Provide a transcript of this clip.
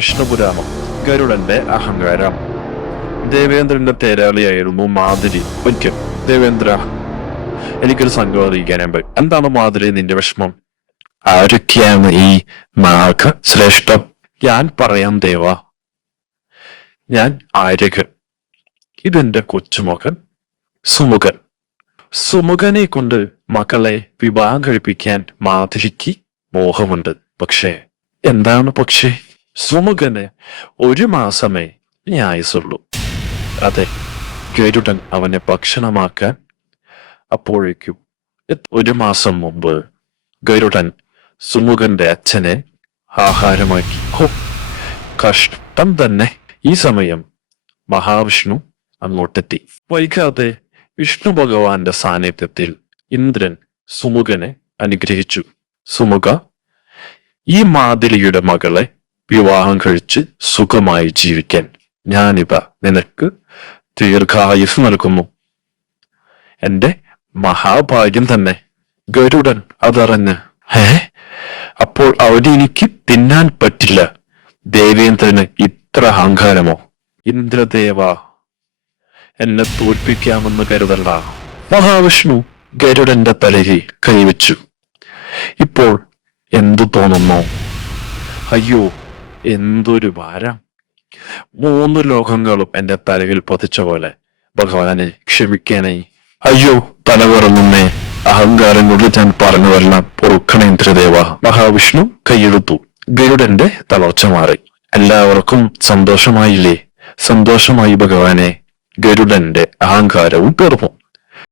വിഷ്ണുപുരാണം. ഗരുഡന്റെ അഹങ്കാരം. ദേവേന്ദ്രന്റെ തേരാളിയായിരുന്നു മാതിരി. ഒരിക്കൽ ദേവേന്ദ്ര, എനിക്കൊരു സംഘം അറിയിക്കാനും പോയി. എന്താണ് മാതിരി നിന്റെ വിഷമം? ആരൊക്കെയാണ് ഈ മാഘ ശ്രേഷ്ഠം? ഞാൻ പറയാം ദേവ. ഞാൻ ആര്യകൻ. ഇതെന്റെ കൊച്ചുമകൻ സുമുഖൻ. സുമുഖനെ കൊണ്ട് മക്കളെ വിവാഹം കഴിപ്പിക്കാൻ മാതിരിക്ക് മോഹമുണ്ട്. പക്ഷേ എന്താണ് പക്ഷേ? സുമുഖന് 1 മാസമേ ആയുസുള്ളൂ. അതെ, ഗരുഡൻ അവനെ ഭക്ഷണമാക്കാൻ അപ്പോഴേക്കും 1 മാസം മുമ്പ് ഗരുഡൻ സുമുഖന്റെ അച്ഛനെ ആഹാരമാക്കി. ഹോ, കഷ്ടം തന്നെ. ഈ സമയം മഹാവിഷ്ണു അങ്ങോട്ടെത്തി. വൈകാതെ വിഷ്ണു ഭഗവാന്റെ സാന്നിധ്യത്തിൽ ഇന്ദ്രൻ സുമുഖനെ അനുഗ്രഹിച്ചു. സുമുഖ, ഈ മാതിലിയുടെ മകളെ വിവാഹം കഴിച്ച് സുഖമായി ജീവിക്കാൻ ഞാനിവ നിനക്ക് ദീർഘായുസ് നൽകുന്നു. എന്റെ മഹാഭാഗ്യം തന്നെ. ഗരുഡൻ അതറിഞ്ഞ്, അപ്പോൾ അവിടെ എനിക്ക് തിന്നാൻ പറ്റില്ല. ദേവേന്ദ്രന് ഇത്ര അഹങ്കാരമോ? ഇന്ദ്രദേവ, എന്നെ തോൽപ്പിക്കാമെന്ന് കരുതല്ല. മഹാവിഷ്ണു ഗരുഡന്റെ തലയിൽ കൈവച്ചു. ഇപ്പോൾ എന്തു തോന്നുന്നു? അയ്യോ, എന്തൊരു ഭാരം! 3 ലോകങ്ങളും എന്റെ തലയിൽ പതിച്ച പോലെ. ഭഗവാനെ ക്ഷമിക്കണേ. അയ്യോ, തല കറങ്ങുന്നേ. അഹങ്കാരം കൊണ്ട് ഞാൻ പറഞ്ഞതെല്ലാം പൊറുക്കണേ ഇന്ദ്രദേവ. മഹാവിഷ്ണു കൈയെടുത്തു. ഗരുഡന്റെ തളർച്ച മാറി. എല്ലാവർക്കും സന്തോഷമായില്ലേ? സന്തോഷമായി ഭഗവാനെ. ഗരുഡന്റെ അഹങ്കാരവും തീർന്നു.